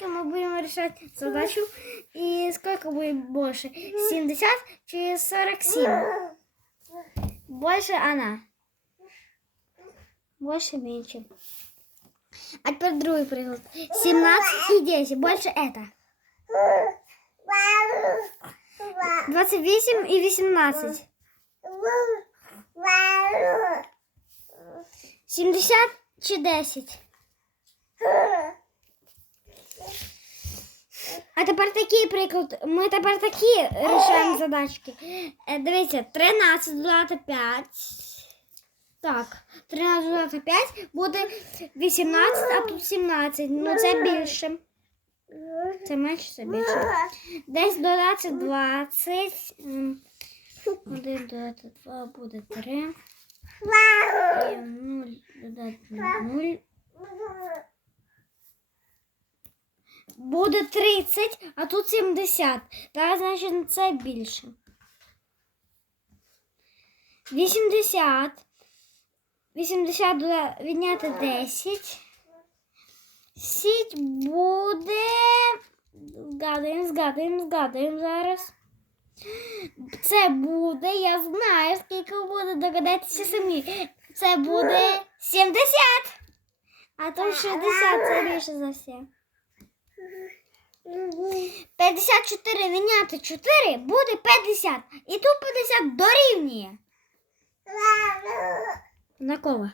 Мы будем решать задачу. И сколько будет больше? 70 чи 47? Больше она. Больше, меньше. А теперь другой приклад. 17 и 10. Больше это. 28 и 18. 70 чи 10. А тепер такий приклад. Ми тепер такі рішаємо задачки. Е, Дивіться, 13 додати 5. Так, 13 додати 5 буде 18, а тут 17. Ну це більше. Це менше, це більше. Десь додати 20. м, Один додати 2 буде 3. І 0. Буде 30, а тут 70. Так, значить, це більше. 80. 80 дода- відняти 10. Сіть буде. Згадуємо, згадуємо, згадуємо зараз. Це буде, я знаю, скільки буде, догадайтеся самі. Це буде 70. А тут 60, це більше за все. 54 міняти 4 буде 50. І тут 50 дорівнює. На кого?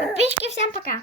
Підписчики, всім пока.